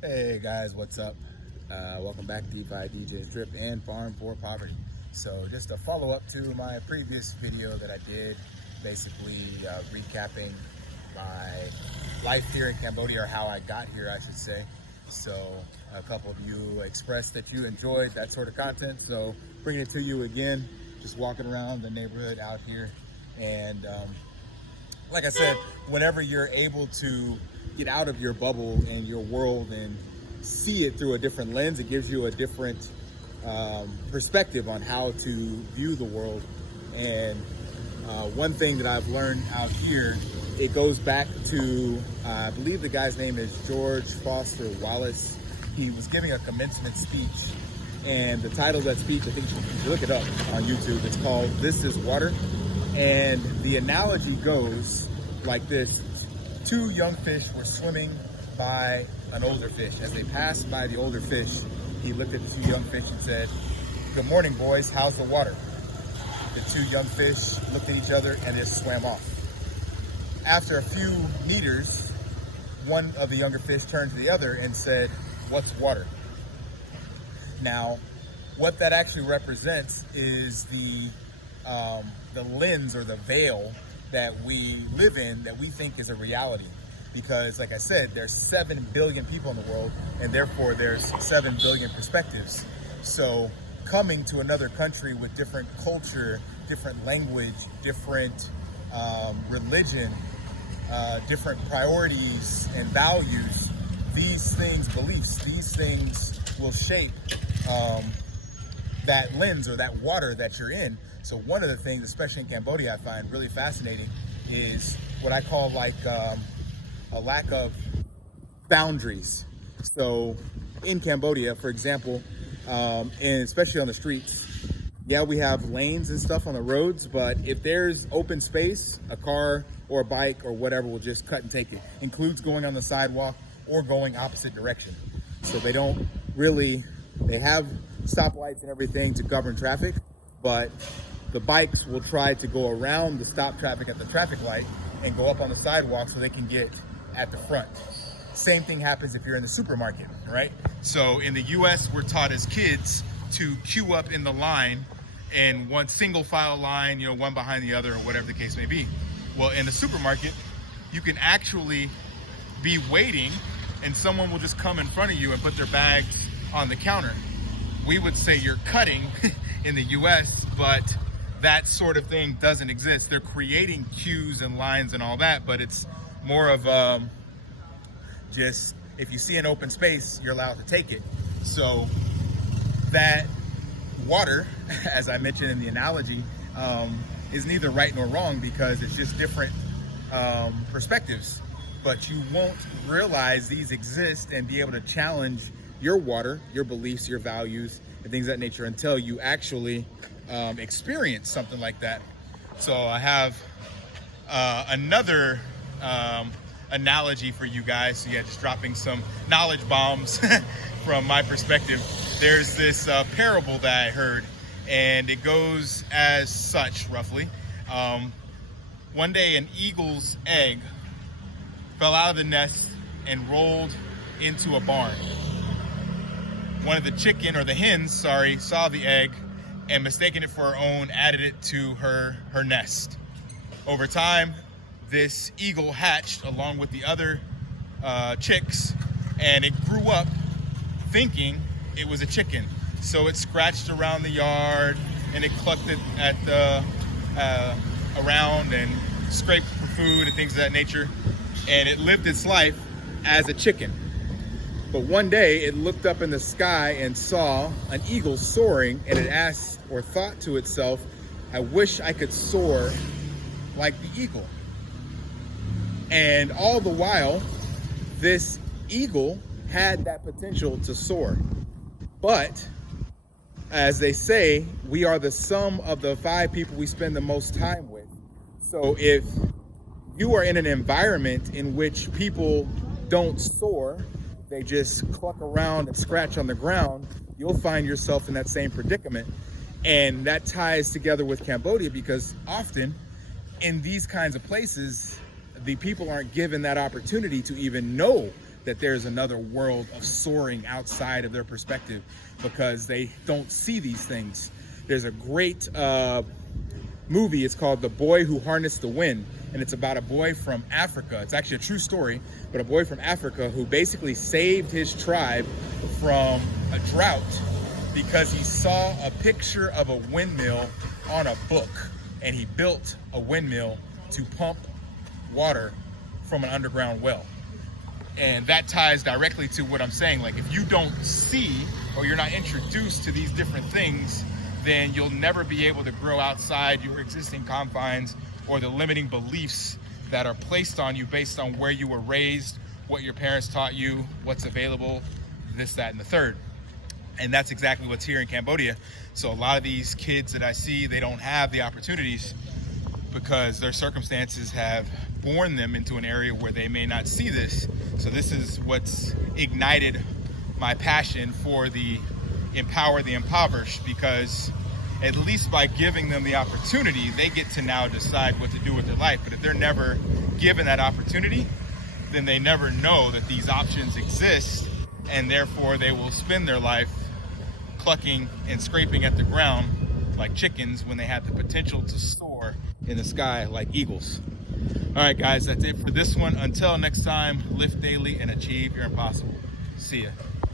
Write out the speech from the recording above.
Hey guys, what's up? Welcome back to DeFi DJ Strip and Farm for Poverty. So just a follow-up to my previous video that I did, basically recapping my life here in Cambodia, or how I got here, I should say. So a couple of you expressed that you enjoyed that sort of content, so bringing it to you again, just walking around the neighborhood out here. And like I said, whenever you're able to get out of your bubble and your world and see it through a different lens, it gives you a different perspective on how to view the world. And one thing that I've learned out here, it goes back to, I believe the guy's name is George Foster Wallace. He was giving a commencement speech, and the title of that speech, I think you should look it up on YouTube. It's called "This is Water." And the analogy goes like this. Two young fish were swimming by an older fish. As they passed by the older fish, he looked at the two young fish and said, "Good morning, boys. How's the water?" The two young fish looked at each other and just swam off. After a few meters, one of the younger fish turned to the other and said, "What's water?" Now, what that actually represents is the lens or the veil that we live in, that we think is a reality. Because like I said, there's 7 billion people in the world, and therefore there's 7 billion perspectives. So coming to another country with different culture, different language, different religion, different priorities and values, these things, beliefs, these things will shape that lens or that water that you're in. So one of the things, especially in Cambodia, I find really fascinating is what I call like a lack of boundaries. So in Cambodia, for example, and especially on the streets, yeah, we have lanes and stuff on the roads, but if there's open space, a car or a bike or whatever will just cut and take it. Includes going on the sidewalk or going opposite direction. So they don't really, they have stoplights and everything to govern traffic, but the bikes will try to go around the stop traffic at the traffic light and go up on the sidewalk so they can get at the front. Same thing happens if you're in the supermarket, right? So in the US, we're taught as kids to queue up in the line, in one single file line, one behind the other or whatever the case may be. Well, in the supermarket, you can actually be waiting and someone will just come in front of you and put their bags on the counter. We would say you're cutting in the US, but that sort of thing doesn't exist. They're creating queues and lines and all that, but it's more of just, if you see an open space, you're allowed to take it. So that water, as I mentioned in the analogy, is neither right nor wrong, because it's just different perspectives. But you won't realize these exist and be able to challenge your water, your beliefs, your values, and things of that nature until you actually experience something like that. So I have another analogy for you guys. So yeah, just dropping some knowledge bombs from my perspective. There's this parable that I heard, and it goes as such, roughly. One day an eagle's egg fell out of the nest and rolled into a barn. One of the hens, saw the egg and, mistaking it for her own, added it to her nest. Over time, this eagle hatched along with the other chicks, and it grew up thinking it was a chicken. So it scratched around the yard and it clucked it at the around and scraped for food and things of that nature. And it lived its life as a chicken. But one day it looked up in the sky and saw an eagle soaring, and it asked or thought to itself, "I wish I could soar like the eagle." And all the while, this eagle had that potential to soar. But as they say, we are the sum of the 5 people we spend the most time with. So if you are in an environment in which people don't soar, they just cluck around and scratch on the ground, you'll find yourself in that same predicament. And that ties together with Cambodia, because often in these kinds of places, the people aren't given that opportunity to even know that there's another world of soaring outside of their perspective because they don't see these things. There's a great movie, it's called The Boy Who Harnessed the Wind, and it's about a boy from Africa. It's actually a true story, but a boy from Africa who basically saved his tribe from a drought because he saw a picture of a windmill on a book, and he built a windmill to pump water from an underground well. And that ties directly to what I'm saying. Like, if you don't see or you're not introduced to these different things, then you'll never be able to grow outside your existing confines or the limiting beliefs that are placed on you based on where you were raised, what your parents taught you, what's available, this, that, and the third. And that's exactly what's here in Cambodia. So a lot of these kids that I see, they don't have the opportunities because their circumstances have born them into an area where they may not see this. So this is what's ignited my passion for the Empower the Impoverished, because at least by giving them the opportunity, they get to now decide what to do with their life. But if they're never given that opportunity, then they never know that these options exist, and therefore they will spend their life clucking and scraping at the ground like chickens when they have the potential to soar in the sky like eagles. All right, guys, that's it for this one. Until next time, lift daily and achieve your impossible. See ya.